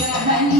Yeah, thank you.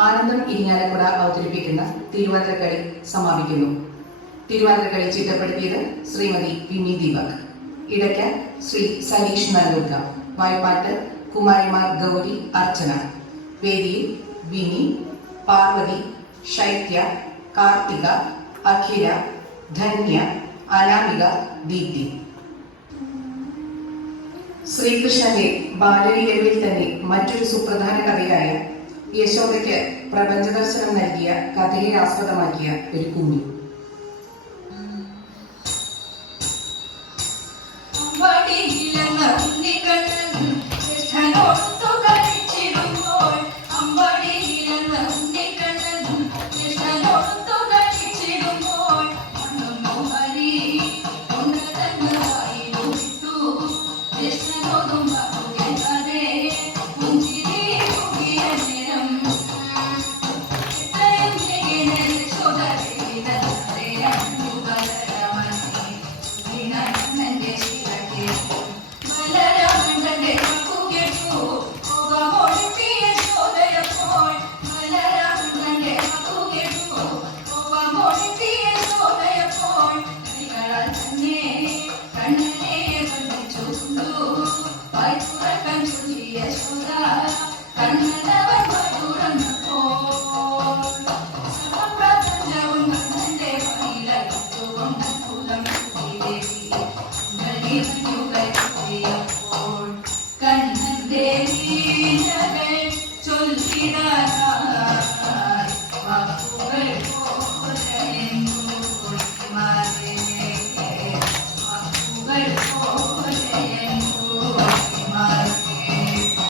ആനന്ദം ഇരിഞ്ഞാലക്കുട അവതരിപ്പിക്കുന്ന തിരുവാതിരക്കളി സമാപിക്കുന്നു. തിരുവാതിരക്കളി ചിട്ടപ്പെടുത്തിയത് ശ്രീമതി വിമി ദീപക്. ഇടയ്ക്ക് ശ്രീ സനീഷ് നൽകുക വായ്പാട്ട് കുമാരിമാർ ഗൗരി അർച്ചന വേദിയിൽ വിനി പാർവതി ശൈത്യ കാർത്തിക അഖില ധന്യ അനാമിക ദീപ്തി. ശ്രീകൃഷ്ണന്റെ ബാലലീലകളിൽ തന്നെ മറ്റൊരു സുപ്രധാന കഥയായ യശോദയ്ക്ക് പ്രപഞ്ചദർശനം നൽകിയ കഥയെ ആസ്പദമാക്കിയ ഒരു കൃഷ്ണനോടൊത്തു കളിച്ചിടുമ്പോൾ ప్రపంచుని యశోదా కన్నడవ మధురం